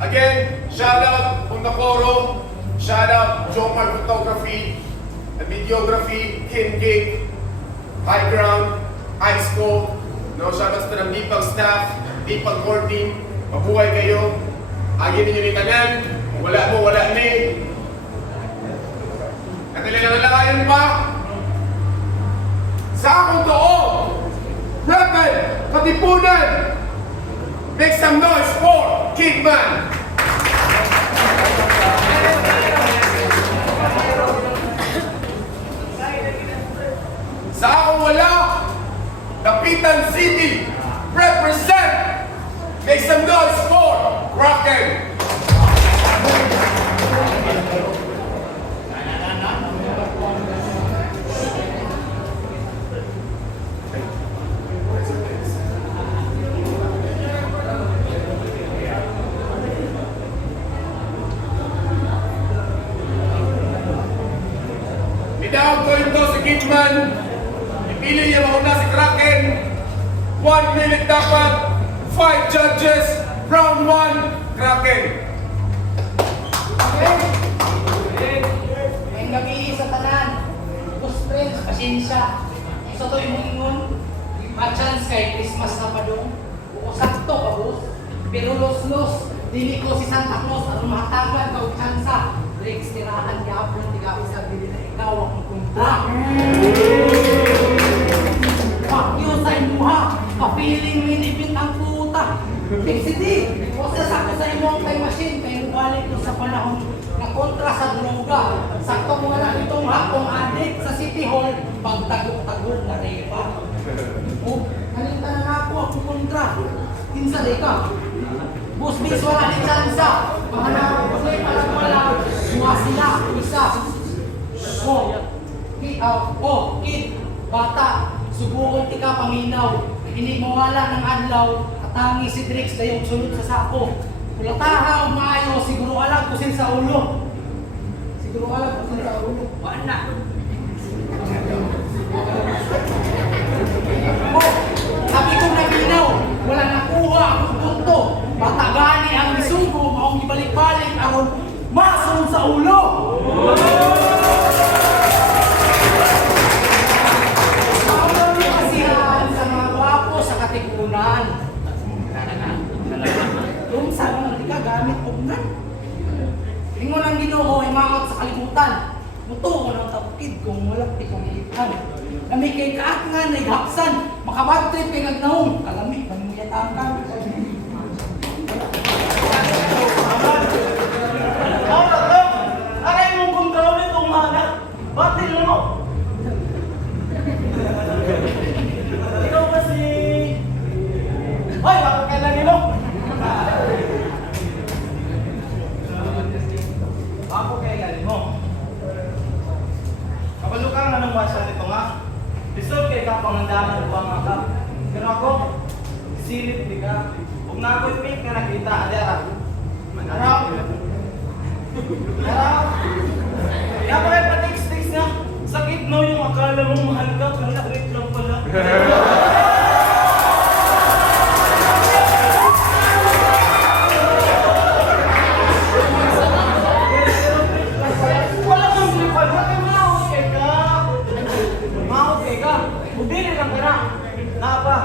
Again, shout out Undakoro, shout out Jomar Photography, and Videography, King, High Ground, ISCO. No, shout out sa Dipag staff, Dipag core team. Mabuhay kayo. Agin ninyo ni tanan. Wala mo, wala ni. Katilangan pa. Sa akong doon, Rebel, Katipunan, make some noise for Kidman. Sa akong wala, Dapitan City, represent, make some noise for Kraken. Idawag ko ito si Kidman. Ipili niya mauna si Kraken. 1 minute dapat. 5 judges. Round 1, Kraken. May gabi sa tanan. Bus friends, pasensya. Sa to yung ingon, ma-chance kay Christmas na pa doon. O sakto ka, boss. Pero los-los, dili ko si Santa Claus, ano mahatagan ka o tsansa. Rex, tirahan yapon, tiga isa, dili na ikaw ang kunta. Fuck you sa imuha, pa-feeling minipin ang puta. Fixity, o sasako sa imong time machine, kaya balik ko sa panahon na kontra sa droga. Sakto mo na itong hakong adik sa City Hall, pagtagog-tagog na repa. O, halita na ako kontra. Kinsa di ka? Bus bis wala ni tsansa. Mga nakukulay palang wala. Suwa sila, isa. Kid, bata, subukan ti ka paminaw. Hindi mo wala ng adlaw, katangi si Drix dayong sunod sa sako. Kulataha o maayo, siguro alam kusin sa ulo. Siguro alam kusin sa ulo. Wala. Sabi kong nabinaw, wala nakuha ang punto. Matagani ang isugo, maong ibalik-balik aron masunod sa ulo. Kasihan sa mga gwapo sa katigunan. Yung sa mga tika gamit pugnan. Ingon ang Ginoo ay maot sa kalibutan. Muto ko ng tapukid kung wala tikong ikan. Kami kay kaatngan ay hapsan, makabatrip kay nagnaong. Kalami, pangyatakan. Aray mong kung gawin itong mga batil mo. Ikaw ba si... Hoy, bakit kailan nilo? Ako kailan mo. Kabalo ka nga nang wasa nito nga. Bisod kay ka pangandaman ko ang akap. Pero ako, silip di ka. Huwag na ako'y pink na nakita, adera. Manarap. Manarap. Kaya pa kayo pa-text-text nga. Sakit no yung akala mong mahal ka, pero nakrit lang pala. Wala kang blipan, bakit mahukay ka? Mahukay ka. Udili lang ka na. Napa.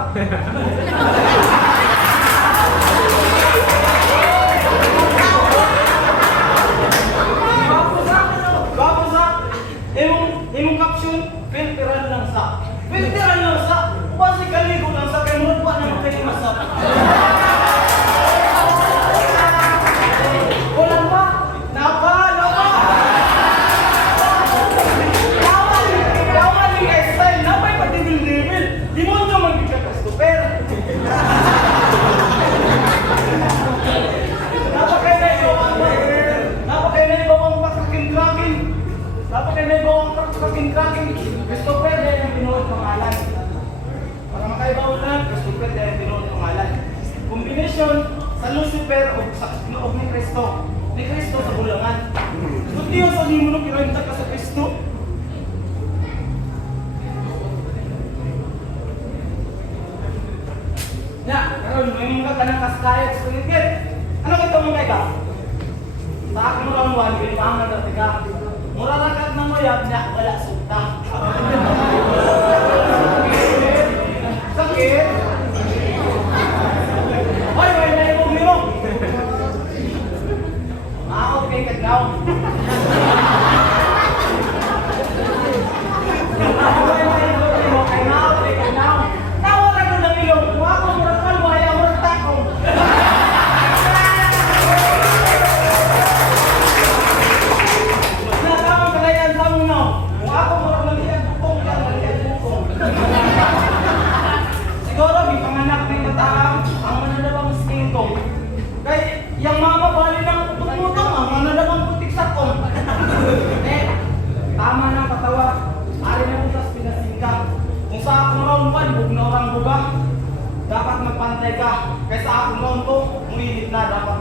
Imong caption, filteran lang sa. Filteran lang sa. Basi kaligo lang sa kay mo pa na makalimas sa. Wala ba? Napa. Yaman ni style na may pati-level. Di mo nyo magbigagas to, pero. Napakay na ibawang pakakin-krakin. Napakay na ibawang pakakin-krakin. Christopher dahil ang pinuot pangalan. Para makaibaw na, Christopher dahil ang pinuot pangalan. Combination sa Lucifer o sa loob ni Cristo. Ni Cristo sa bulangan. Kundi yung sabi mo nung pinunta ka sa Cristo. Ya, karon may mga ka ng kaskayat sa ngigit. Ano ito mga ka. Sa aking round 1, gilipahan na dati ka. Mura rakat na mo yab na wala sukta. Sakit? Hoy, may naibog nilo. Ako kay Kaglaw. Hoy, may naibog nilo. Kay Nao, kay Kaglaw. Nawala ko ng ilong. Kung ako mura kalwaya, mura takong. Nakakamang kalayan sa mo. Kung ako mura malian, bukong yan, malian bukong. Siguro, may panganak ng mataang ang mananabang skintong. Kaya, yung mama bali ng pututong, ang mananabang putik sa kong. Tama ng katawa. Ari na butas pinasingkang. Kung sa akong round 1, bug na orang buga. Dapat magpantay ka. Kaya sa akong round 2, umilit na dapat